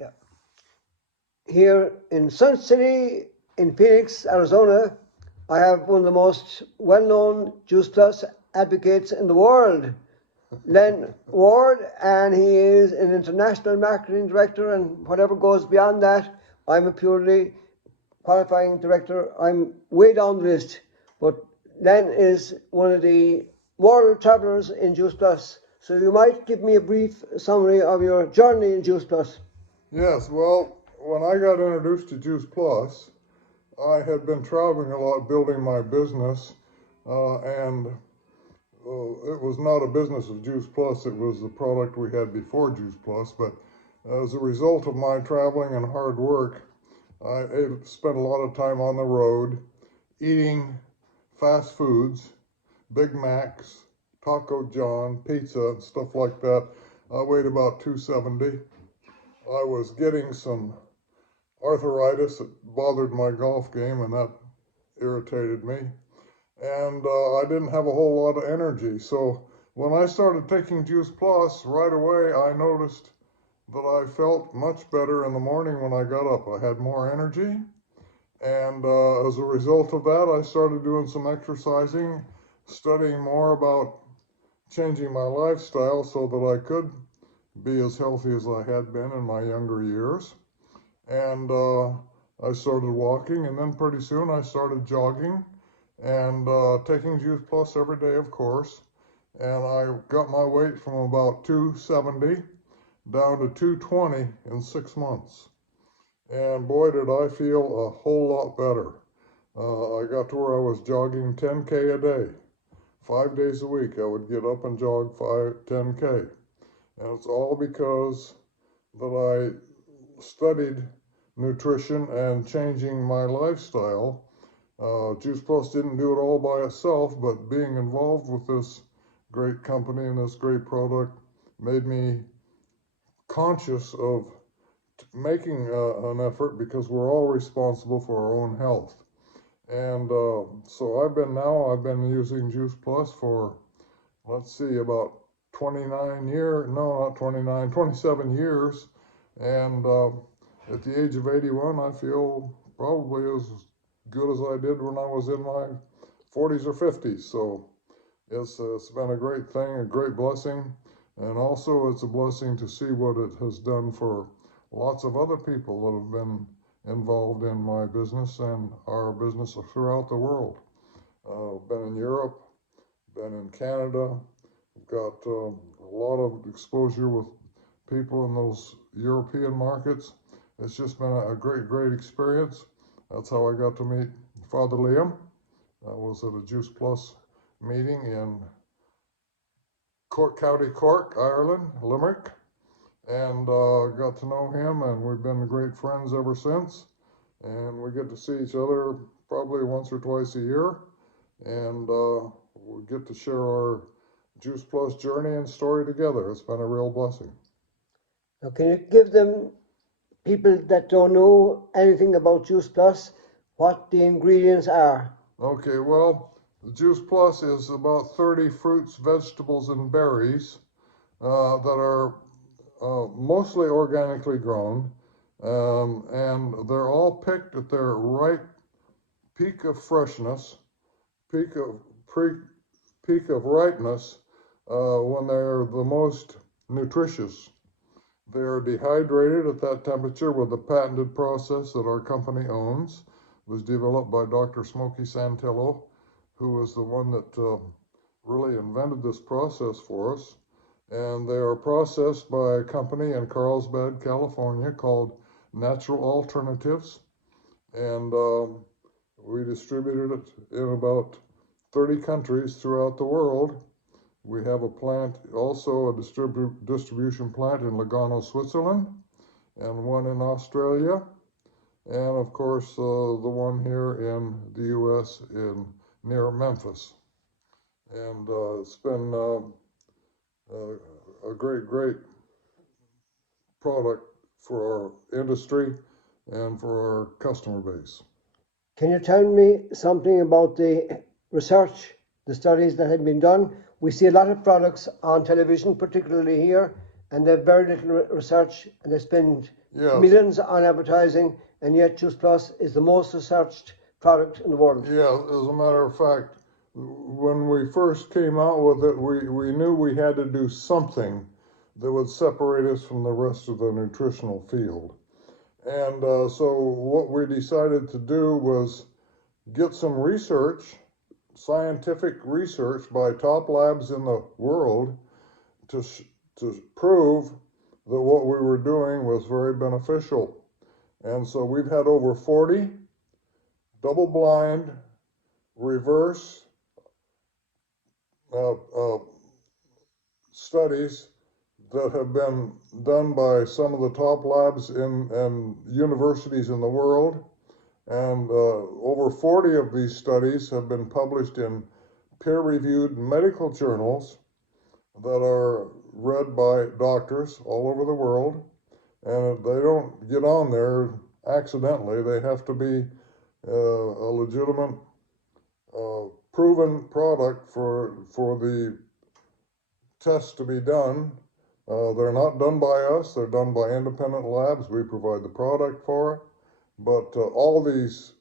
Yeah. Here in Sun City, in Phoenix, Arizona, I have one of the most well-known Juice Plus advocates in the world, Len Ward, and he is an international marketing director, and whatever goes beyond that, I'm a purely qualifying director. I'm way down the list, but Len is one of the world travelers in Juice Plus. So you might give me a brief summary of your journey in Juice Plus. Yes, well, when I got introduced to Juice Plus, I had been traveling a lot building my business, and it was not a business of Juice Plus, it was the product we had before Juice Plus. But as a result of my traveling and hard work, I spent a lot of time on the road eating fast foods, Big Macs, Taco John, pizza, and stuff like that. I weighed about 270. I was getting some arthritis that bothered my golf game, and that irritated me. And I didn't have a whole lot of energy. So when I started taking Juice Plus, right away I noticed that I felt much better in the morning when I got up. I had more energy. And as a result of that, I started doing some exercising, studying more about changing my lifestyle so that I could be as healthy as I had been in my younger years. And I started walking, and then pretty soon I started jogging and taking Juice Plus every day, of course. And I got my weight from about 270 down to 220 in 6 months. And boy, did I feel a whole lot better. I got to where I was jogging 10K a day. 5 days a week, I would get up and jog 10K. And it's all because that I studied nutrition and changing my lifestyle. Juice Plus didn't do it all by itself, but being involved with this great company and this great product made me conscious of making an effort, because we're all responsible for our own health. And so I've been using Juice Plus for, let's see, about 29 years, no, not 29, 27 years. And at the age of 81, I feel probably as good as I did when I was in my 40s or 50s. So it's been a great thing, a great blessing. And also it's a blessing to see what it has done for lots of other people that have been involved in my business and our business throughout the world. Been in Europe, been in Canada, got a lot of exposure with people in those European markets. It's just been a great, great experience. That's how I got to meet Father Liam. I was at a Juice Plus meeting in Cork, County Cork, Ireland, Limerick, and got to know him, and we've been great friends ever since. And we get to see each other probably once or twice a year, and we get to share our Juice Plus journey and story together. It's been a real blessing. Now, can you give them, people that don't know anything about Juice Plus, what the ingredients are? Okay, well, the Juice Plus is about 30 fruits, vegetables, and berries that are mostly organically grown, and they're all picked at their right peak of freshness, peak of peak of ripeness, when they're the most nutritious. They are dehydrated at that temperature with a patented process that our company owns. It was developed by Dr. Smokey Santillo, who was the one that really invented this process for us. And they are processed by a company in Carlsbad, California called Natural Alternatives. And we distributed it in about 30 countries throughout the world. We have a plant, also a distribution plant in Lugano, Switzerland, and one in Australia, and of course the one here in the U.S. near Memphis. And it's been a great, great product for our industry and for our customer base. Can you tell me something about the research, the studies that have been done? We see a lot of products on television, particularly here, and they have very little research, and they spend Yes. millions on advertising, and yet Juice Plus is the most researched product in the world. Yeah, as a matter of fact, when we first came out with it, we knew we had to do something that would separate us from the rest of the nutritional field. And so what we decided to do was get some research, scientific research by top labs in the world to, to prove that what we were doing was very beneficial. And so we've had over 40 double-blind, reverse uh, uh, studies that have been done by some of the top labs in universities in the world. And over 40 of these studies have been published in peer-reviewed medical journals that are read by doctors all over the world. And they don't get on there accidentally. They have to be a legitimate, proven product for the tests to be done. They're not done by us. They're done by independent labs. We provide the product for it. But all these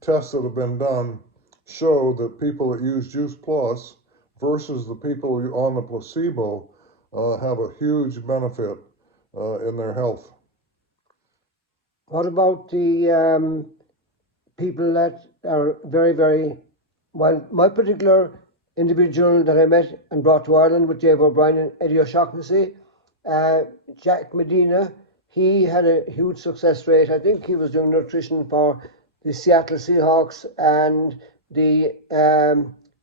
tests that have been done show that people that use Juice Plus versus the people on the placebo have a huge benefit in their health. What about the people that are very, very, well, my particular individual that I met and brought to Ireland with Dave O'Brien and Eddie O'Shaughnessy, Jack Medina, he had a huge success rate. I think he was doing nutrition for the Seattle Seahawks and the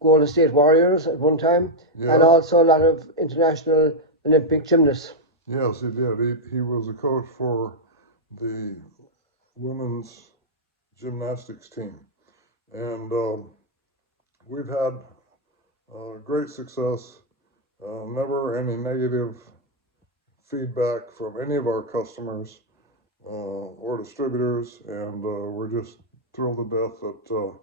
Golden State Warriors at one time, Yeah. and also a lot of international Olympic gymnasts. Yes, he did. He was a coach for the women's gymnastics team. And we've had great success, never any negative feedback from any of our customers or distributors, and we're just thrilled to death that,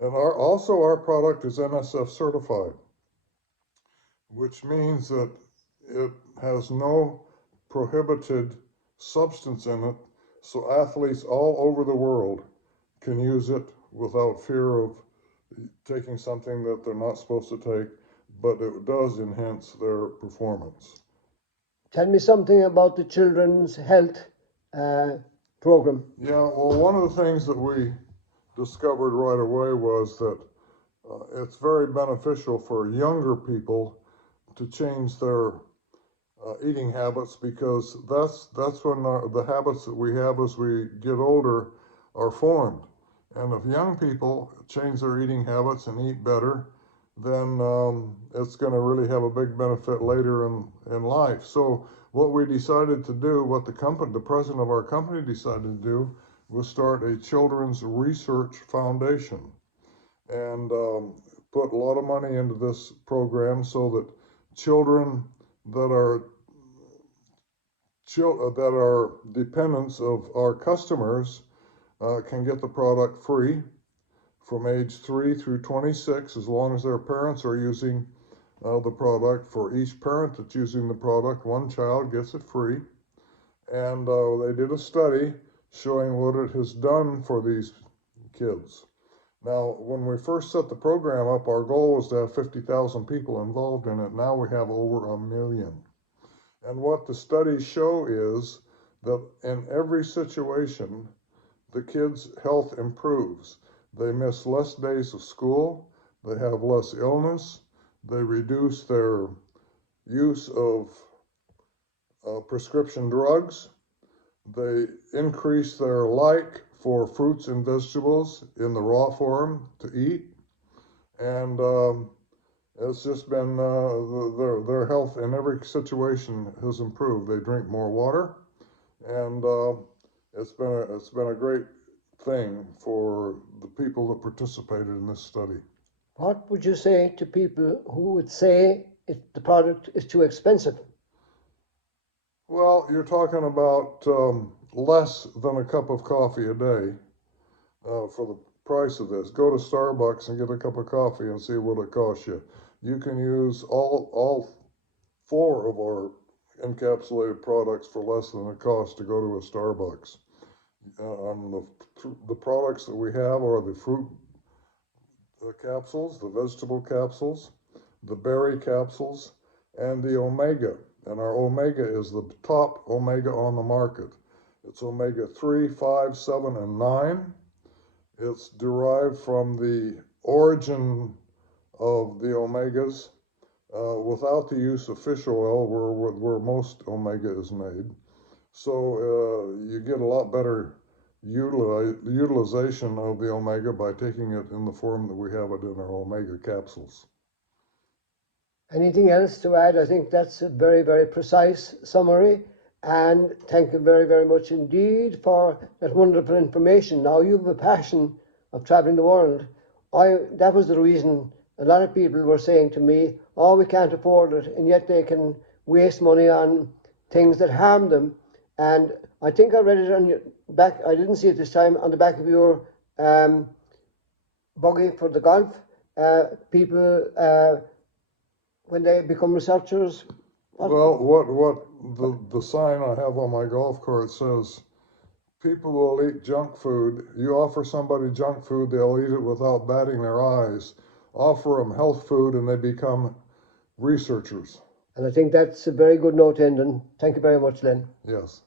and also our product is NSF certified, which means that it has no prohibited substance in it, so athletes all over the world can use it without fear of taking something that they're not supposed to take, but it does enhance their performance. Tell me something about the children's health program. Yeah, well, one of the things that we discovered right away was that it's very beneficial for younger people to change their eating habits, because that's when the habits that we have as we get older are formed. And if young people change their eating habits and eat better, then it's going to really have a big benefit later in life. So what we decided to do, what the president of our company decided to do, was start a children's research foundation and put a lot of money into this program so that children that are dependents of our customers can get the product free from age 3 through 26, as long as their parents are using the product. For each parent that's using the product, one child gets it free. And they did a study showing what it has done for these kids. Now, when we first set the program up, our goal was to have 50,000 people involved in it. Now we have over 1 million. And what the studies show is that in every situation, the kids' health improves. They miss less days of school, they have less illness, they reduce their use of prescription drugs, they increase their like for fruits and vegetables in the raw form to eat, and it's just been their health in every situation has improved. They drink more water, and it's been a great thing for the people that participated in this study. What would you say to people who would say the product is too expensive? Well, you're talking about less than a cup of coffee a day for the price of this. Go to Starbucks and get a cup of coffee and see what it costs you. You can use all 4 of our encapsulated products for less than it costs to go to a Starbucks. The products that we have are the fruit capsules, the vegetable capsules, the berry capsules, and the omega. And our omega is the top omega on the market. It's omega 3, 5, 7, and 9. It's derived from the origin of the omegas without the use of fish oil, where most omega is made. So you get a lot better utilization of the omega by taking it in the form that we have it in our omega capsules. Anything else to add? I think that's a very, very precise summary. And thank you very, very much indeed for that wonderful information. Now, you have a passion of traveling the world. That was the reason a lot of people were saying to me, oh, we can't afford it, and yet they can waste money on things that harm them. And I think I read it on your back, I didn't see it this time, on the back of your buggy for the golf. People, when they become researchers. Well, what the sign I have on my golf cart says, people will eat junk food. You offer somebody junk food, they'll eat it without batting their eyes. Offer them health food and they become researchers. And I think that's a very good note to end on. Thank you very much, Len. Yes.